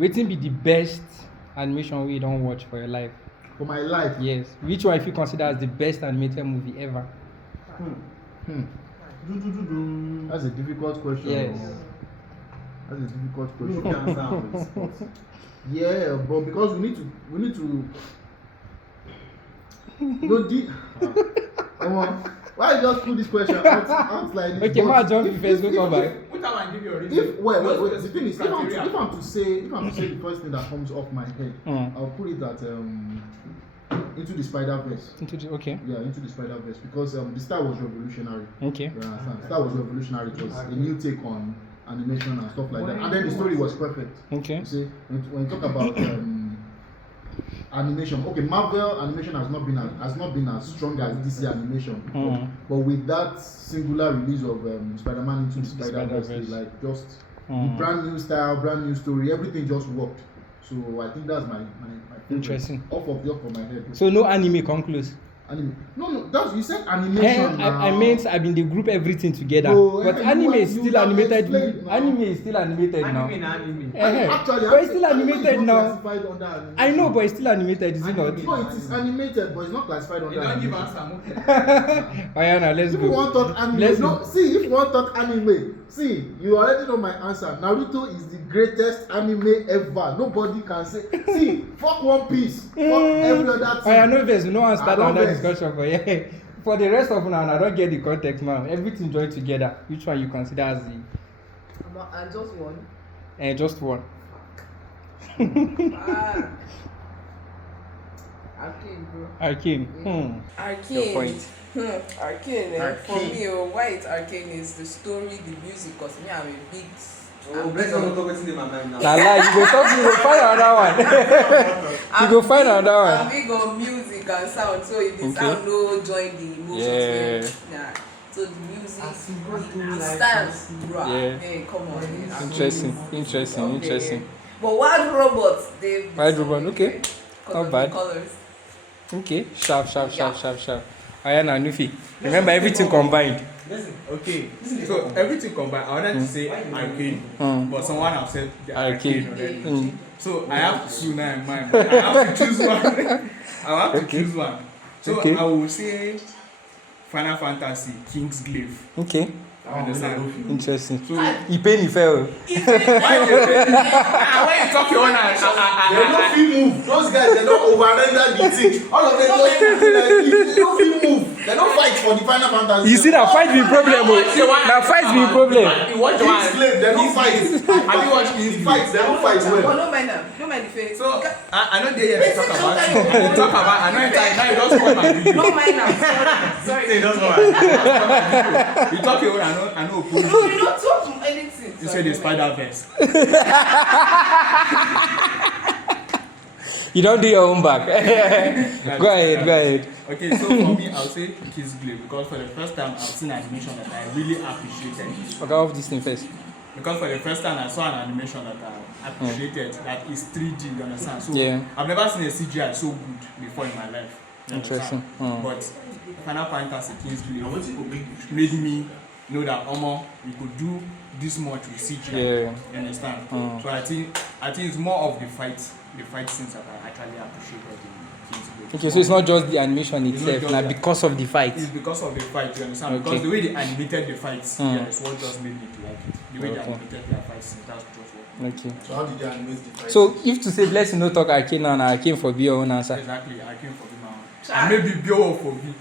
Wetin be the best animation wey you don watch for your life? For my life. Yes. Which one if you consider as the best animated movie ever? That's a difficult question. Yes. That's a difficult question. Yeah, but because we need to no come on. Why you just put this question out like this? Okay, ma jump first, go come back. What time I give you a reason? Wait. The thing is, if I'm to say the first thing that comes off my head, I'll put it at Into the Spider-Verse. Okay. Yeah, Into the Spider-Verse, because the style was revolutionary. Okay. You understand? The style was revolutionary. It was a new take on animation and stuff like that. And then the story was perfect. Okay. You see, when you talk about animation, okay, Marvel animation has not been as strong as DC animation before. But with that singular release of Spider-Man Into the Spider-Verse, like just brand new style, brand new story, everything just worked. So I think that's my favorite. Interesting. Off my head. So no anime come close. Anime. No, that's you said animation. I meant they group everything together. No, but anime is still animated. Now. Anime is still animated now. Anime. Actually, but it's still animated now. Classified under animation. I know, but it's still animated, is it not? No, it is animated, but it's not classified under You don't give animation. answer. Ayana, let's If you go. want to talk anime, see, if you want to talk anime, see, you already know my answer. Naruto is the greatest anime ever. Nobody can say. See, fuck One Piece, fuck every other thing. I know there's no one start I on that love discussion for yeah. For the rest of now, I don't get the context now. Everything joined together. Which one you consider as the? And just one. Just one. Arcane, bro. Arcane. Arcane. Your point. Arcane. For me, why it's Arcane is the story, the music. Cause me, I'm a big. Let's not talk what's in my mind now. Nah, you go find another one. You go find another one. I'm big on music and sound, so if the sound no join the emotions, yeah. So the music, the styles, bro. Yeah. Hey, come on. Interesting. But Wild Robots, Wild Robot, okay. Not bad. Colors. Okay, sharp. Ayana, Nufi. Remember everything combined. Listen, okay. So everything combined, I wanted to say Arcane, but someone have said the Arcane already. So I have two now in mind, but I have to choose one. So I will say Final Fantasy Kingsglaive. Okay. Understand? Interesting. So He paid me fair. when you talk your own, They don't feel move. Those guys, they don't over-render the thing. All of them just they don't feel move. They don't fight for the Final Fantasy. You see that fight be problem. That fight be problem. You watch one. Kingsglaive, they don't fight. Have you watched Kingsglaive? Fight, they don't fight Oh, well. no mind the face. So I know they here to talk about it. Talk about. I know now you don't spoil my video. No mind now. Sorry. Say don't know. You talk your own. I know. No, you don't talk anything. You said the Spider-Verse. You don't do your own back. Go ahead. Okay, so for me, I'll say Kingsglaive because for the first time I've seen animation that I really appreciated. Okay, off this thing first. Because for the first time I saw an animation that I appreciated that is 3D, you understand? So Yeah. I've never seen a CGI so good before in my life. You Interesting. understand? But Final Fantasy Kingsglaive made me know that we could do this much with CGI. Yeah. You understand? So I think it's more of the fight scenes that I actually appreciated in Kingsglaive. Okay, so it's not just the animation It's not itself, just now that. because of the fight. It's because of the fight, you understand? Okay. Because the way they animated the fights, Mm. is what just made me to like it. The way they Okay. animated their fights, that's just what. Okay. So how did they animate the fight? So if to say let's not talk Arcane now, Arcane for be your own answer. Exactly, I came for him now. And maybe Beowulf for me.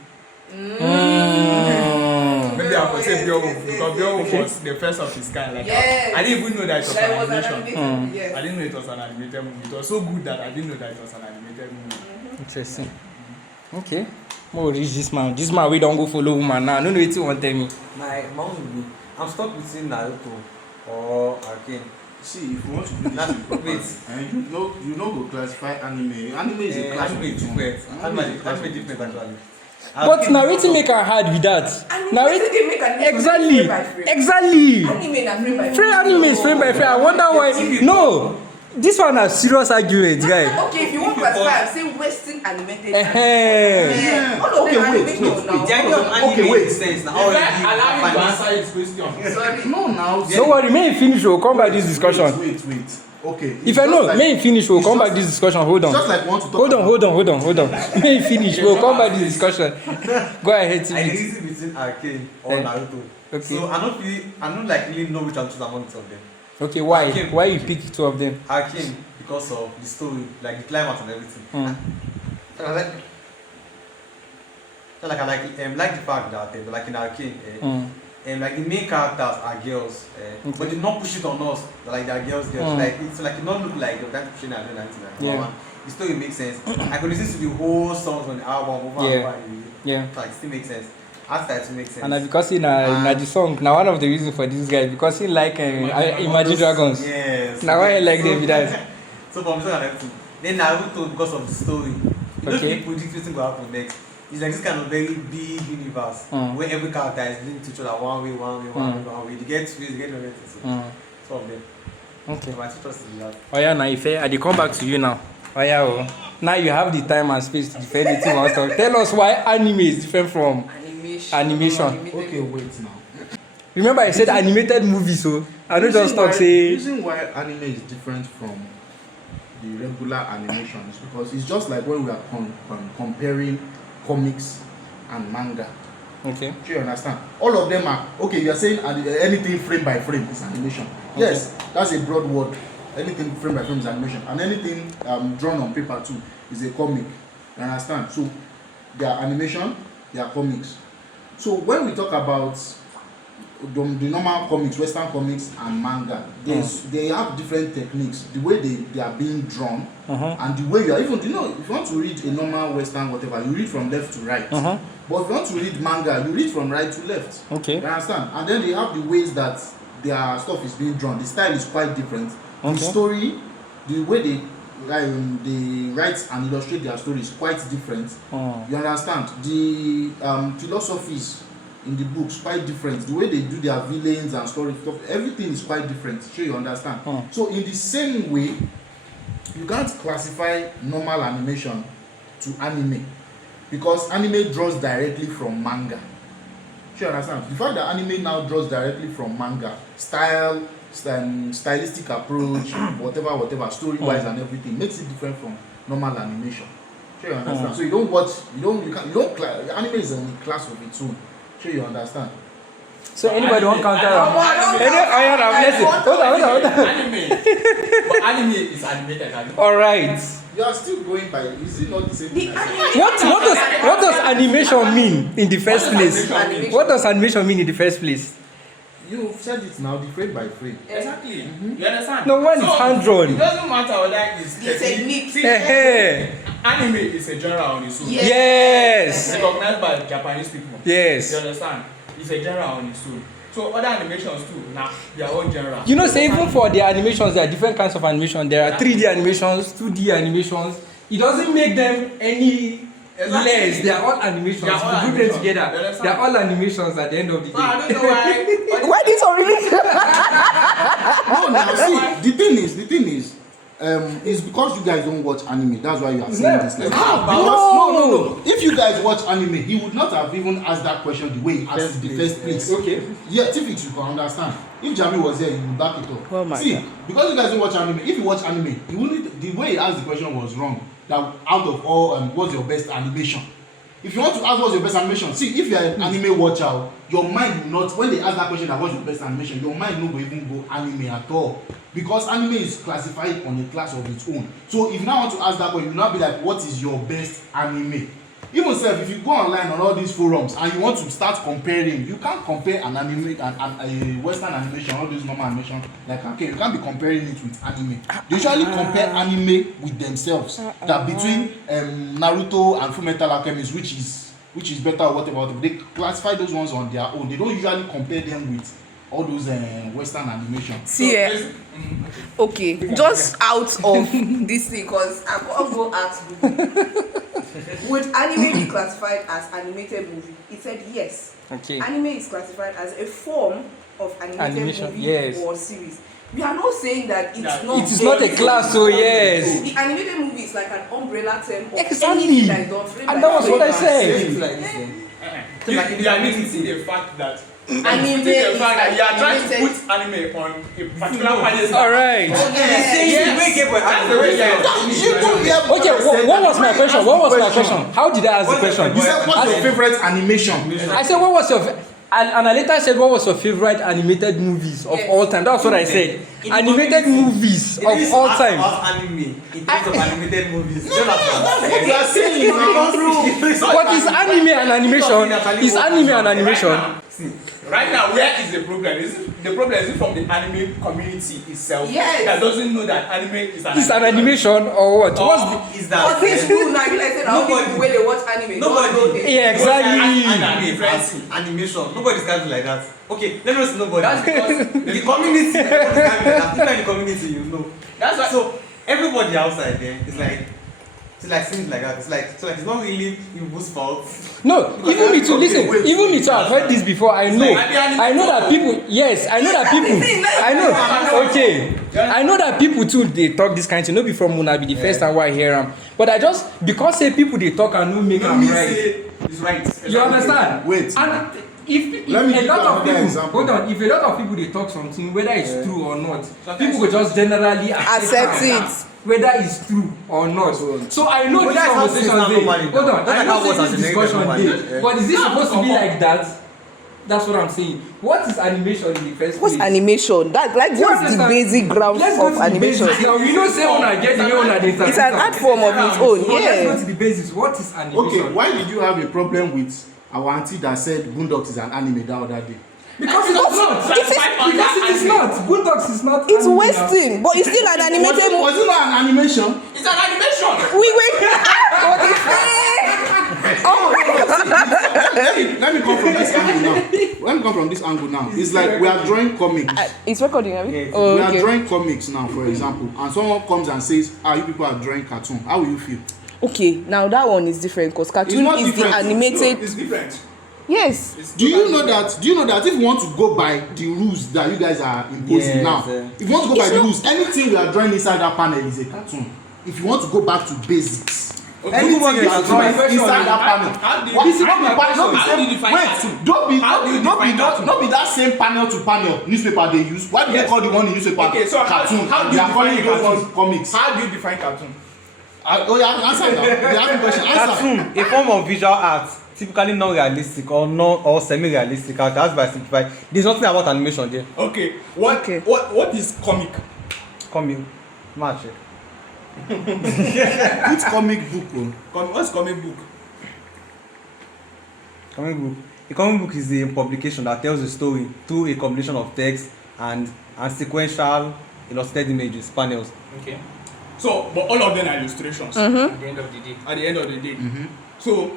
Maybe I would say Beowulf because Beowulf was the first of his kind. Like Yes. I didn't even know that it was That an was an animation. animated, yes. I didn't know it was an animated movie. It was so good that I didn't know that it was an animated movie. Interesting. Okay. More reach this man. This man we don't go follow woman now. I don't know what you want to tell me. My mom will be. I'm stuck between Naruto or Arcane. See, if you want to do this in proper, and you know go classify anime. Anime is a class of Anime its own. different. Anime different actually. But narrating make her hard with that. Narrating they make animation Exactly. frame by frame. Exactly. Anime na frame by Frame anime is frame by frame. I wonder why. No. This one has serious argument, guy. Okay, if you want to classify, say Western animated. Eh. All of them animation The now. idea of anime Okay, wait. makes sense now. Allow me to Already. answer his question. Sorry. No, now. Don't worry, may he finish. We'll come back to this discussion. Wait. Okay. If I know, may he finish, we'll come back this discussion. Hold on. Just like we want to talk Hold on. May he finish, we'll come back this discussion. Go ahead, I Timmy. dey reason between Arcane or Naruto. Okay. So I don't like really know which one to choose among two of them. Okay, why? Arcane. Why you pick two of them? Arcane because of the story, like the climax and everything. Mm. And I like the fact that like in Arcane, like the main characters are girls, but they not push it on us. Like they are girls. Like it's like it not look like they're trying to push it and anything. Yeah. The story makes sense. I could listen to the whole songs on the album over and over again. Yeah. Like it still makes sense. After it makes sense. And because in the song, now one of the reasons for this guy because he like Imagine Dragons. Yes. Now why I like them that. So from song and everything. Then Naruto because of the story. You don't really predict what's going to happen next. It's like this kind of very big universe where every character is linked to each other one way. They get twists, they get everything. So some of them. Okay. So my teachers is that. Oh yeah, now if I come back to you now. Oh yeah, oh. Now you have the time and space to defend the team. Tell us why anime is different from animation. Okay, wait now. Remember I said animated movies, so I don't just talk The say. reason why anime is different from the regular animation is because it's just like when we are comparing comics and manga. Okay. Do you understand? All of them are okay. You are saying anything frame by frame is animation. Okay. Yes, that's a broad word. Anything frame by frame is animation, and anything drawn on paper too is a comic. You understand? So they are animation, they are comics. So when we talk about the normal comics, Western comics and manga, they have different techniques. The way they are being drawn, and the way you are even if you want to read a normal Western whatever, you read from left to right. But if you want to read manga, you read from right to left. Okay. You understand? And then they have the ways that their stuff is being drawn. The style is quite different. The story, the way they write and illustrate their story is quite different. You understand? The philosophies in the books quite different. The way they do their villains and story stuff, everything is quite different. Sure, you understand? So in the same way, you can't classify normal animation to anime because anime draws directly from manga. Sure, you understand? The fact that anime now draws directly from manga, stylistic approach, whatever, story-wise and everything makes it different from normal animation. Sure, you understand? So anime is a class of its own. Sure, you understand? So anybody want counter? Hold on. Anime. But anime is animated. All right. You are still going by. Is it not the same thing? What does animation mean in the first place? What does animation mean in the first place? You said it now, the frame by frame. Exactly. You understand? No, one is hand drawn. It doesn't matter whether it's The technique. See, anime is a genre on its own. Yes. Recognized by Japanese people. Yes. You understand? It's a genre on its own. So other animations too, their own genre. You know, say even for the animations, there are different kinds of animation. There are 3D animations, 2D animations. It doesn't make them any less. They are all animations. They are all You group them animations. together. They are all animations at the end of the day. So I don't know why. Why this already? No, now see, the thing is, it's because you guys don't watch anime. That's why you are saying this. Like, no. If you guys watch anime, he would not have even asked that question the way he asked it in the first place. Okay. Yeah, Tifix, you can understand. If Jami was there, he would back it up. Oh my See, God. because you guys don't watch anime, if you watch anime, he wouldn't. The way he asked the question was wrong. That out of all, what's your best animation? If you want to ask what's your best animation, see, if you're an anime watcher, your mind will not, when they ask that question that what's your best animation, your mind no go even go anime at all. Because anime is classified on a class of its own. So if you now want to ask that question, you will not be like, what is your best anime? Even if you go online on all these forums and you want to start comparing, you can't compare an anime a Western animation, all these normal animation like you can't be comparing it with anime. They usually compare anime with themselves. That between Naruto and Fullmetal Alchemist, which is better or whatever, they classify those ones on their own. They don't usually compare them with all those Western animation. See, okay, just out of this thing, because I can't go ask Google. Would anime be classified as animated movie? It said yes. Okay. Anime is classified as a form of animated movie yes. or series. We are not saying that it's not. It is not a class, so yes. The animated movie is like an umbrella term of Exactly. anything that is done. And that was what I said. You are mixing the fact that Anime the is fact that you are trying to animated. put anime on a particular panel. All right. Okay, what was my question? What was my question? How did I ask the question? You said, what's your favorite animation? I said, what was your and I later said, what was your favorite animated movies of all time? That's what I said. Animated movies of all time. Anime in terms of animated movies. You That's what you are saying. What is anime and animation? Is anime and animation? Right now, where is the problem? The problem is from the anime community itself Yes. that doesn't know that anime is an Is an animation or what? What's the is But this rule now, like I said, how Nobody- people when they watch anime, Nobody- don't know this. yeah, exactly. animation. Nobody's carving like that. Okay, let me know nobody. That's because the community. Nobody's carving like that. Even in the community, you know. that's why. So everybody outside there is like. It's like things like that. It's like it's not really Ibu's fault. No, even me too. Listen, even me too. I've heard this before. I know that people. Yes, I know that people. I know. Okay, I know that people too. They talk this kind of thing. No, be from Muna be the first time why I hear them. But I just because say people they talk and no make them right. It's right. You understand? Wait. And if Let me a give lot you of another people, example. hold on, if a lot of people they talk something, whether it's true or not, people will just generally Accept it. whether it's true or not. So I know But this that's how conversation things are dey. normally Hold now. on, That's I how know what's say this happening discussion normally. dey, but is this supposed to be like that? That's what I'm saying. What is animation in the first What's place? animation? That like Do you what's the understand? basic ground Let's go of to the animation? basics. Now we know say una get the way una dey interpret It's an am. art form of its own. So let's go Yeah. to the basics. What is animation? Okay, why did you have a problem with our auntie that said Boondocks is an anime the other day? Because it is not. Because it is not. Boondocks is not. It's anime. wasting, but it's still an animated Was it not an animation? It's an animation. We wait. What is Oh my God. Let me come from this angle now. Let me come from this angle now. It's like we are drawing comics. It's recording, have Yeah, you? it's- Oh, We are okay. drawing comics now, for example, and someone comes and says, you people are drawing cartoon. How will you feel? Okay, now that one is different because cartoon not is the different. animated. It's different. Yes. Do you know that if you want to go by the rules that you guys are imposing Yes, now, if you want to go by It's the not- rules, anything we are drawing inside that panel is a cartoon. If you want to go back to basics, anything Google you are is drawing cartoon. inside that panel. How do you What- define not be cartoon? not be How do you same- define wait, cartoon? don't be How do you not be define not cartoon? not be that same panel to panel newspaper they use. Why do they Yes. call the one in newspaper Okay, so cartoon? how do They you are calling define those cartoon? ones comics. How do you define cartoon? Oh yeah, answer now. They ask me question. Answer. Cartoon, a form of visual art, typically non-realistic or semi-realistic. That's by simplified. There's nothing about animation there. Okay. Okay. What is comic? Come here, match it. Which comic book? What's comic book? Comic book. A comic book is a publication that tells a story through a combination of text and sequential illustrated images, panels. Okay. So, but all of them are illustrations At the end of the day. at the end of the day. So,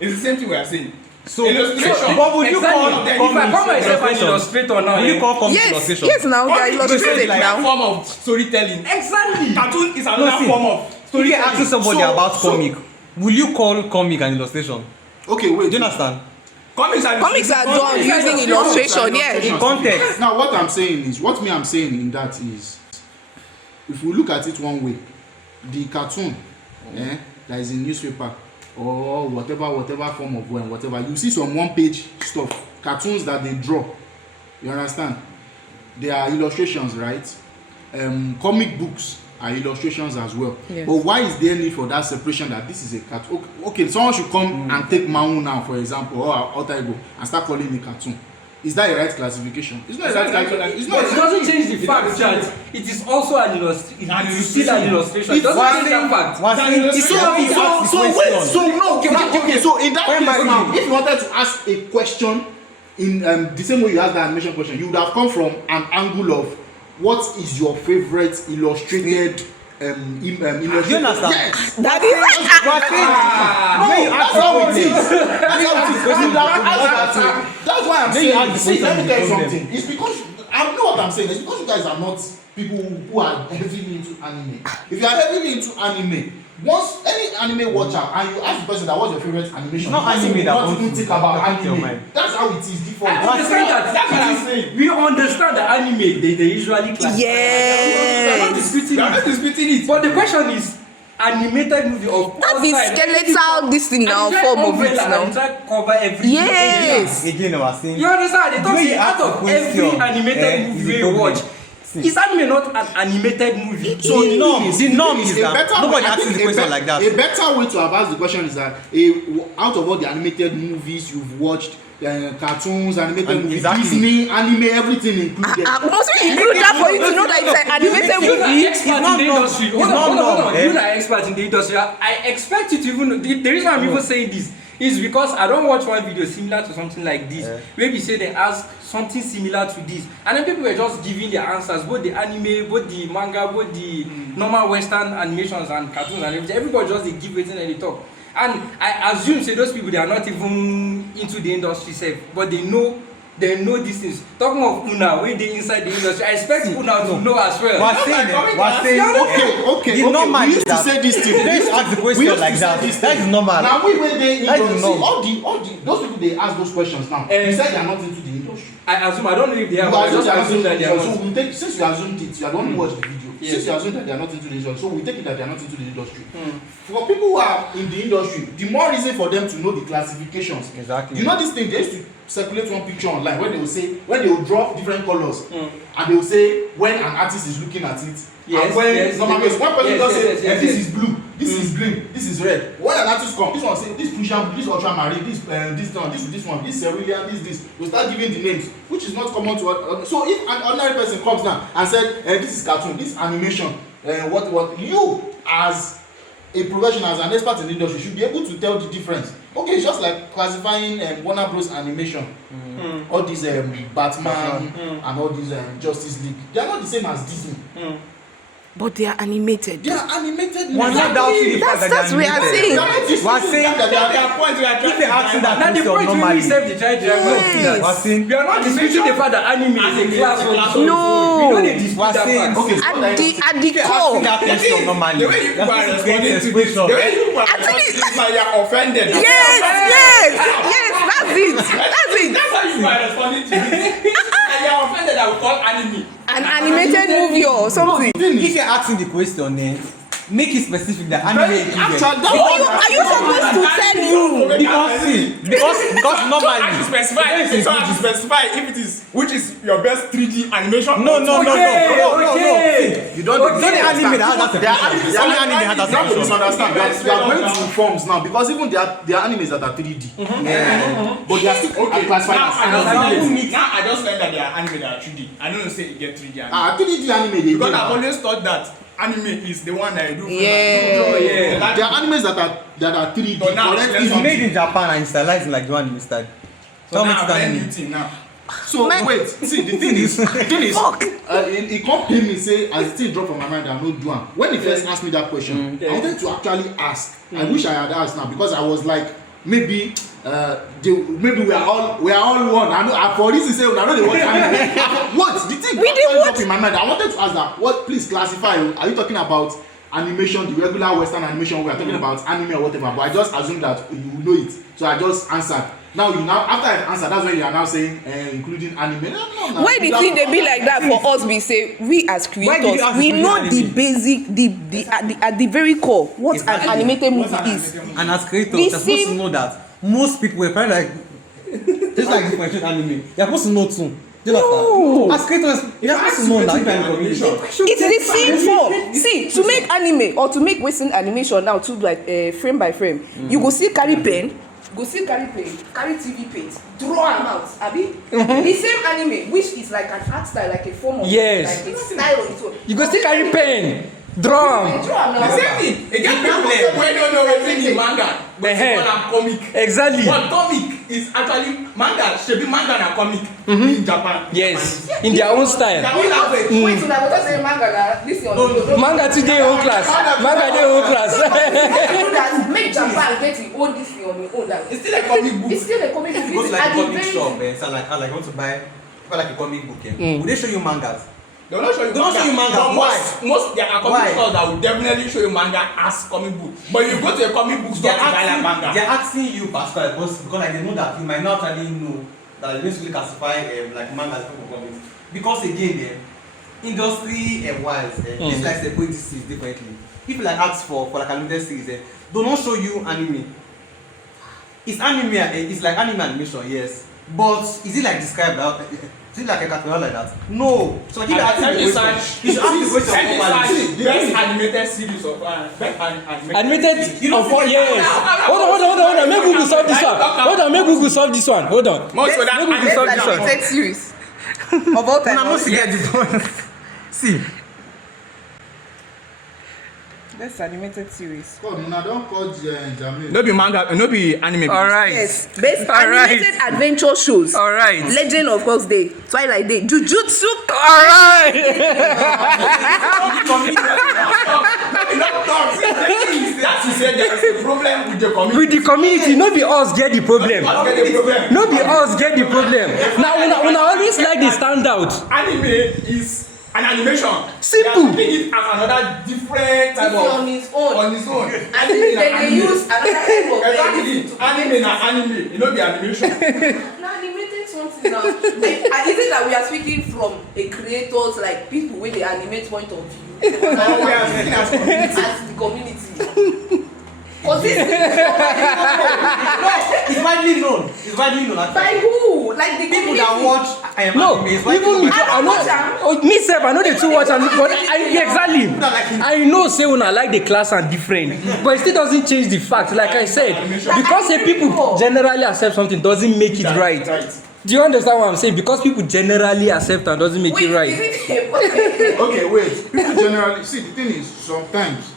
it's the same thing we are saying. So, illustration. but would you call Exactly. If I call myself an illustrator now, Would you call comics Yes. illustration? Yes. Now they are Comic is illustrated like a now. form of storytelling. exactly. Cartoon is another see, form of If you storytelling. ask somebody about comic, will you call comic an illustration? Okay, wait. Do you understand? Comics are Comics are done using illustration. Yes. In context. Now, what I'm saying is, what me I'm saying in that is, if we look at it one way, the cartoon that is in newspaper or whatever form of when whatever, you see some one-page stuff, cartoons that they draw. You understand? They are illustrations, right? Comic books are illustrations as well. Yes. But why is there need for that separation that this is a cartoon? Okay, someone should come and take Maun now, for example, or Alter Ego, and start calling it cartoon. Is that a right classification? It's not a right classification. It's But not. it doesn't change the fact that it is also an illustration. It is still an illustration. It doesn't change that fact. One thing- So in that Why am I case now, reading? if you wanted to ask a question in the same way you asked the animation question, you would have come from an angle of what is your favorite illustrated illustration? Do you understand? Yes. That is. That's how it is. That's how it is. You would have asked that. That's why I'm Then you saying. ask the See, let me question, tell you the problem. something. It's because I know what I'm saying. It's because you guys are not people who are heavily into anime. If you are heavily into anime, once any anime watcher and you ask the person that what's your favorite animation, Not the person anime will that not wants even to think about affect your anime. mind. That's how it is default. I understand that. That's what I'm It is- saying. We understand the anime. They usually classify. Yes. We are not disputing We are not it. disputing it. But the question is, animated movie of That all is time. skeletal this thing now, And they try form of it umbrella, now. and they try cover everything. Yes. Again, I was saying. You understand? They The talk way say you out ask the of every question, animated movie is we the watch. problem. Is anime not an animated movie? So the norm is a that better nobody way- I asks think the a question be- like that. A better way to have asked the question is that out of all the animated movies you've watched, cartoons, animated movies, Exactly. Disney, anime, everything included. Must we include that for you to know that it's an animated You are movie? expert in not the norm. industry. It's Hold not on. norm, eh? You are expert in the industry. I expect you to even know. The reason I'm even saying this is because I don't watch one video similar to something like this. Where we say they ask something similar to this, and then people were just giving their answers, both the anime, both the manga, both the normal Western animations and cartoons and everything. Everybody just they give it and they talk. And I assume say those people they are not even into the industry self, but they know these things. Talking of Una, when they inside the industry, I expect Una to know as well. We're saying, Okay. the normal We is used to that say this thing. they used to ask the question We used like to that. say this That thing. is normal. Now when they That is industry, normal. all the those people they ask those questions now. You said they are not into the industry. I assume I don't know if they are, You but I assume just they are assume that they are not. So not. we take since you assumed it, you are the one who watched the video. Yes. Since you assume that they are not into the industry, so we take it that they are not into the industry. For people who are in the industry, the more reason for them to know the classifications. Exactly. You know this thing, they used to circulate one picture online where they will say, when they will draw different colors, and they will say when an artist is looking at it. Yes, And when yes, normal yes, person, one person yes, just yes, say, yes, this yes. is blue, this is green, this is red. When an artist come, this one say this Prussian, this ultramarine, this one, this cerulean, this. We start giving the names, which is not common to. So if an ordinary person comes now and said, this is cartoon, this is animation, what you as a professional, as an expert in the industry should be able to tell the difference. Okay, it's just like classifying Warner Bros animation, all these Batman and all these Justice League. They are not the same as Disney. But they are animated. They are animated. We're not doubting the fact that That's we are saying. We're saying that they are. if they ask that Now the question point we normally, self they try to Yes. we're saying we are not disputing the fact that anime is a class also. No. We know they dispute We're that saying- fact. Okay, so At the if they core. ask that question normally, The way you people are that's going to responding to this, expression. the way you people are Actually- responding to this, you are offended. Yes, that's it. That's it. That's how you are responding to this. And you are offended that we call anime. An animated movie or something. If you're asking the question, make it specific that anime included. Actually, Are you supposed to tell you? Because normally, So I have to specify if it is which is your best 3D animation. no. Okay. you don't. It's only anime that has that separation. It's only anime that has that Don't separation. misunderstand. You are going to forms now because even there are animes that are 3D. But they are still classified Now as I just learned that they are anime that are 3D. I don't say you get 3D anime. 3D anime. They Because do I've now. always thought that anime is the one that you do. Yeah. There are animes that are 3D. But now, correct? let's It's made in Japan and it's stylized like the one in style. So Tell me now it's I've learned new anime. thing now. So wait, see the thing is, Fuck. it can't pay me say as the thing drop from my mind I'm not doing. When he first asked me that question, I wanted to actually ask. I wish I had asked now because I was like maybe maybe we are all one. I know for this to say I know they watch anime. What the thing We did actually what? dropped in my mind. I wanted to ask that. What please classify? Are you talking about animation, the regular Western animation? We are talking about anime or whatever. But I just assumed that you know it, so I just answered. Now after I answered, that's when you are now saying including anime. No. Why the thing they be like that for us? We say we as Why did you creators, ask we me know anime? the basic, at the very core what Exactly. an animated movie is. And as creators, The you're supposed to same- know that most people were probably like, just like differentiate anime. You're supposed to know too. Do you No. understand? As creators, you're supposed to know that. It's the same form. See, to make anime or to make Western animation now, to like frame by frame, you go see carry pen, carry TV paint, draw am out, abi. The same anime, which is like an art style, like a form of Yes. like a style of its own. You go still carry pen, drum. Draw am The now. same thing. Again, people wey don't know wetin be manga, but they call am comic. Exactly. But comic is actually manga. Shebi manga na comic in Japan. Yes, in their own style. Their own language. Wait, una go just say manga na this one. Manga today own class. Manga dey own class. That make Japan get it own this thing on your own. That It's still a comic book. it's still a comic book. If you go to At like a the comic very- shop and say like you want to buy like a comic book, will they show you mangas? They will not show you They don't show you manga. But Why? most there are Why? comic stores that will definitely show you manga as comic book. But if you go to a comic book store to buy that manga. They're asking you particularly because like they know that you might not actually know that you basically classify like manga as comic comics. Because again, industry wise, this like separate this series differently. People like ask for like animated series, they don't show you anime. It's anime, it's like anime animation, yes. But is it like described out? Is it like a cartoon like that? No. So like, if you ask the question, you should ask the question. Best animated series of Animated of 4 years. Hold on. Make Google solve this one. Make Google solve this one. Hold on. Most of that Make Google solve this one. Animated series of all time. I'm not get the point. See. Best animated series. God, Muna don't call Jamil. No be manga, no be anime. All right. Yes, best All right. animated adventure shows. All right. Legend of Course Day, Twilight Day, Jujutsu. All right. That is said there is a problem with the community. With the community, no be us get the problem. No be us get the problem. Now, when I always like the standout. Anime is an animation. Simple. They are taking it as another different type of on its own. On its own. And then they use another type of Exactly. Anime na anime. You know the animation. Now animated something now. Like, is it that we are speaking from a creators, like people with the animate point of view? We are speaking as community. As the community. Because this is It's widely known. It's widely known. by who? Like the People community. that watch No, anime is widely even me, known. I don't watch am. me sef, I know the two watch and but exactly. I know say una like the class and different, but it still doesn't change the fact. Like I said, because say people generally accept something doesn't make it right. Do you understand what I'm saying? Because people generally accept and doesn't make Wait, it right. is it Okay, wait. People generally see the thing is sometimes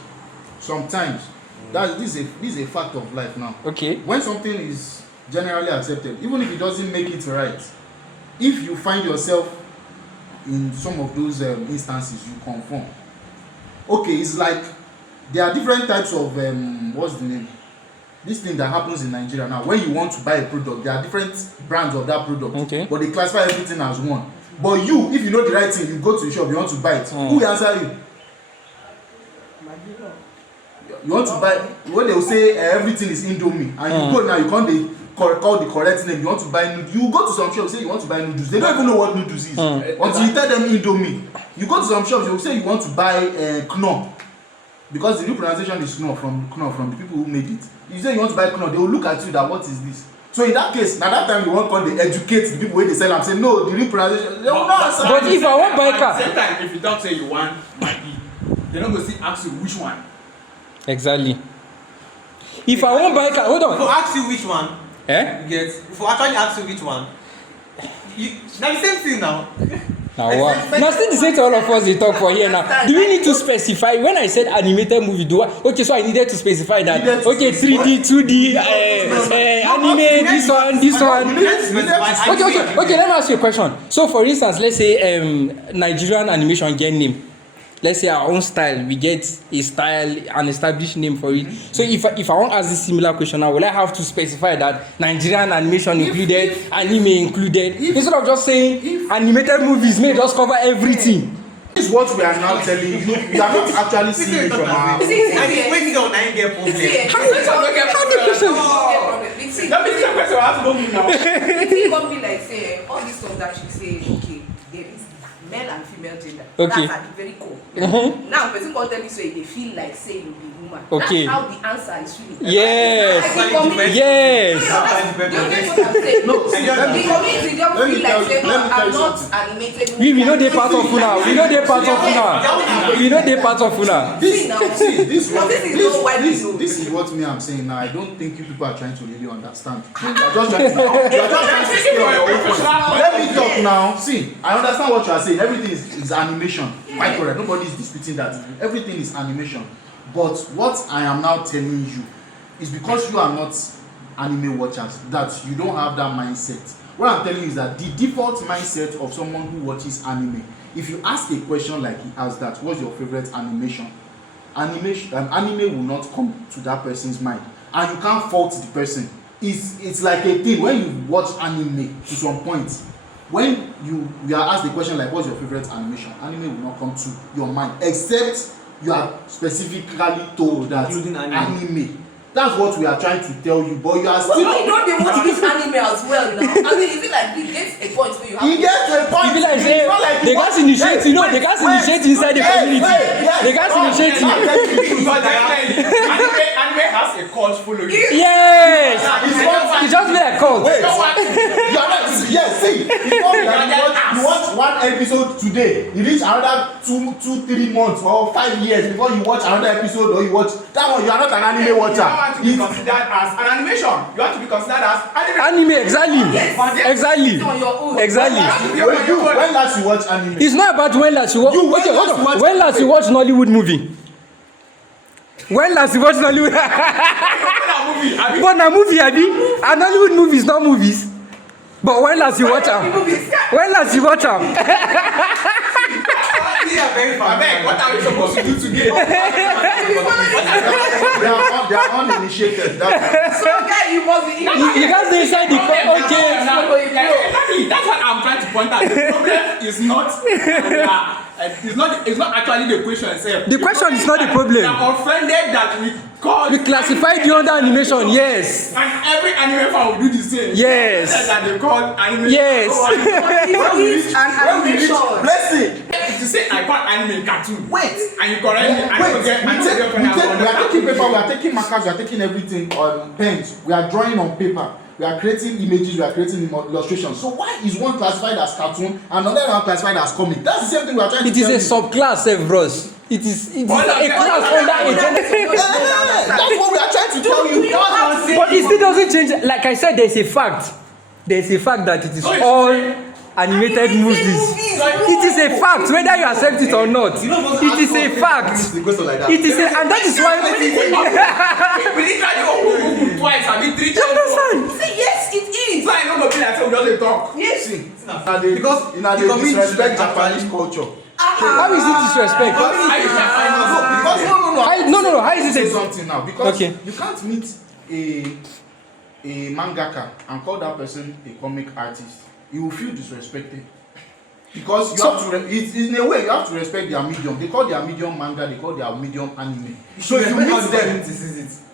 this is a fact of life now. Okay. When something is generally accepted, even if it doesn't make it right, if you find yourself in some of those instances, you conform. Okay, it's like there are different types of what's the name? This thing that happens in Nigeria now. When you want to buy a product, there are different brands of that product. Okay. But they classify everything as one. But you, if you know the right thing, you go to the shop, you want to buy it. Who will answer you? You want to buy, when they will say everything is Indomie, and you go now, you can't call the correct name, you want to buy noodles. You go to some shops, say you want to buy noodles. They don't even know what noodles is. Until you tell them Indomie. You go to some shops, they will say you want to buy Knorr. Because the new pronunciation is Knorr from the people who made it. You say you want to buy Knorr, they will look at you that what is this? So in that case, now that time you want to educate the people where they sell and say no, the new pronunciation. They will not answer. But if I want buy car, at the same time, if you don't say you want Maggi, they're not going to still ask you which one. exactly. If I want buy car, hold If on. I ask you which one, Eh? you get. If I actually ask you which one, now the same thing now. Now what? Now still the same to all of us they talk for here now. Do we need to specify? When I said animated movie, okay, so I needed to specify that. Okay, 3D, 2D, anime, this one. Okay. Let me ask you a question. So for instance, let's say Nigerian animation get name. Let's say our own style, we get a style, an established name for it. So if I want to ask this similar question now, will I have to specify that Nigerian animation included, anime included, instead of just saying animated movies may just cover everything? This is what we are now telling you. You are not actually seeing it from our. When you don't get problem. That means the question I have to know now. It can't be like say all this stuff that she say, okay, there is male and female gender. Okay. That's at the very core. Now, person can tell you say they feel like say you be woman. Okay. That's how the answer is feeling. Yes. Yes. No, The community don't let me feel tell like you- say, let me no, tell I'm you not something. animated. We know they part of una. We know they part of una. We know they part of una. See now. See, this not widely known. this is what me I'm saying now. I don't think you people are trying to really understand. You're just trying to stay on your own point. Let me talk now. See, I understand what you are saying. Everything is animation. Quite correct. Nobody is disputing that. Everything is animation. But what I am now telling you is because you are not anime watchers that you don't have that mindset. What I'm telling you is that the default mindset of someone who watches anime, if you ask a question like he asked that, what's your favorite animation? Anime will not come to that person's mind, and you can't fault the person. It's like a thing when you watch anime to some point. When you are asked the question like what's your favorite animation, anime will not come to your mind except you are specifically told that Including anime. That's what we are trying to tell you, but you are But still. you know they watch this anime as well now. I mean, is it like it gets a point where you have He gets a point. It be like say It's not like they you got watch- initiate, you know, they got Wait, initiate inside the yes, community. yes. They got initiate. But anime has a cult following. Yes. It just be like cult. Wait, you are not. Yes, see. It's not like you watch one episode today, you reach another 2-3 months or 5 years before you watch another episode, or you watch that one. You are not an anime You watcher. don't want to be considered as an animation. You have to be considered as anime. Anime, exactly. Exactly. On your own. Exactly. When last you watch anime? It's not about when last you watch. You when Okay, last hold on. watch When last you watch Nollywood movie? When last you watch Nollywood? But na movie, abi? And Nollywood movies, not movies. But when last you watch them? When last you watch them? What are we supposed to do today? They are uninitiated. That's So guy, you must be. You guys dey inside the okay. Exactly. That's what I'm trying to point out. The problem is not. It's not actually the question itself. The question is not the problem. They are offended that we call. We classify the under animation, yes. And every anime fan will do the same. Yes. That they call animation. Yes. It's an animation. Blessing. If you say I call anime cartoon. Wait. And you correct me. I don't get. We are taking paper, we are taking markers, we are taking everything on pens. We are drawing on paper. We are creating images, we are creating illustrations. So why is one classified as cartoon and another one classified as comic? That's the same thing we are trying It to is tell a subclass, bros. It is a class under a general. That's what we are trying to tell you. But it still doesn't change. Like I said, there's a fact. There's a fact that it is all animated movies. It is a fact, whether you accept it or not. It is a fact. It is a, and that is why. We literally open twice. I mean 3 You times. understand? See, yes, it is. So I don't go be like say we just dey talk. Yes. Because in a disrespect Japanese culture. How is it disrespect? No. How is it Say a something now because Okay. you can't meet a mangaka and call that person a comic artist. You will feel disrespected because you have to. It's in a way you have to respect their medium. They call their medium manga. They call their medium anime. So if you meet them,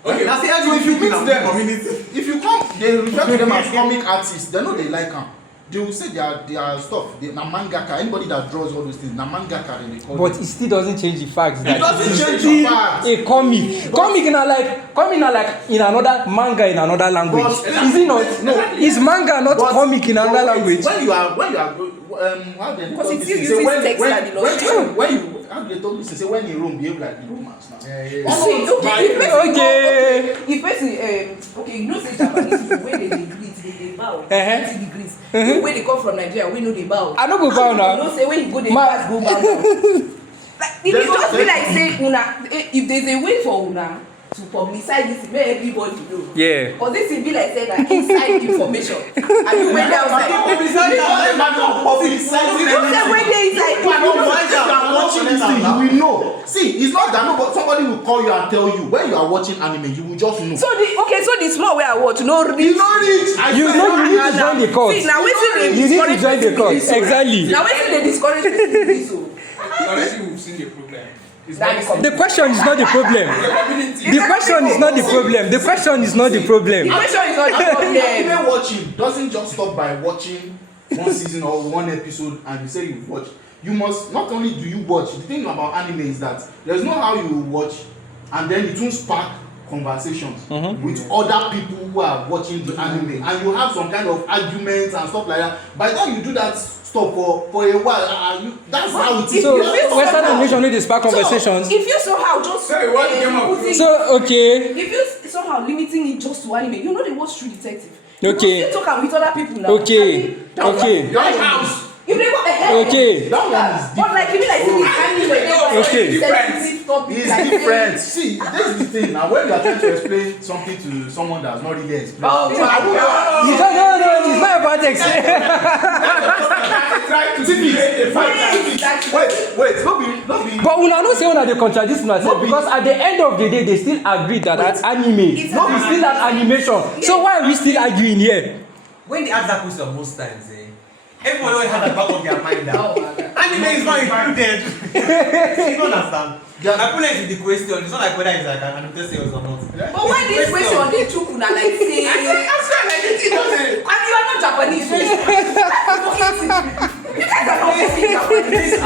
Okay. so if you meet them, if you come, they refer to them as comic artists. They know they like them. They will say their stuff. They na mangaka. Anybody that draws all those things, na mangaka. Then they call. But them. it still doesn't change the fact that It doesn't is change still the fact. a comic. Comic na like in another manga in another language. But- Is it not? No. Is manga not But- comic in another language? When you are how they Because talk it this still thing? uses Say when- text when- and illustration. when you how they talk this thing? Say when in Rome behave like the Romans now. See, okay, if person Okay. if person okay, you know say Japanese people when they greet, they bow. 90 degrees. When they come from Nigeria, we know they bow. I no go bow now. You know say when you go, they Ma- pass go bow. Like it Then- just be then- like say una if there's a way for una to publicize this, make everybody know. Yeah. But this will be like say na inside information. And you went outside. You don't say when they inside. Watching this thing, you will know. See, it's not that nobody, somebody will call you and tell you when you are watching anime, you will just know. So the small way I watch no reach. You know it. You need to join the cult. See, now wetin dey You need to discourage join the person cult. with this, oh. Exactly. Now wetin dey discourage person with this, oh. Already we've seen the problem. It's That not is The question is not the problem. the community. The question is not the problem. The question is not the problem. The question is not the problem. Even watching doesn't just stop by watching one season or one episode and you say you watch. You must not only do you watch. The thing about anime is that there's no how you watch and then it won't spark conversations with other people who are watching the anime and you have some kind of arguments and stuff like that. By the time you do that stuff for a while, that's how it is. So You Western animation need to spark conversations. So, if you somehow just Sorry, what came up? putting- So okay. if you somehow limiting it just to anime, you know they watch True Detective. Okay. You talk with other people now. Okay. Okay. House. If they go ahead. Okay. That one is But like you mean like this anime. Okay. It's different. See, this is the thing. Now, when you are trying to explain something to someone that's not really explained, Oh, You don't know. It's not about explain. Try to create a fight. wait, not be. But una no say una dey contradict una sef because at the end of the day they still agree that that's anime. It's No, we still have animation. So why are we still arguing here? When they ask that question most times, Everyone always has at the back of their mind that anime is not included. You don't understand. My problem is with the question. It's not like whether it's like an annotated sales or not. But why this question they took una like say? I swear like this thing doesn't. And you are not Japanese. You guys are not speaking Japanese.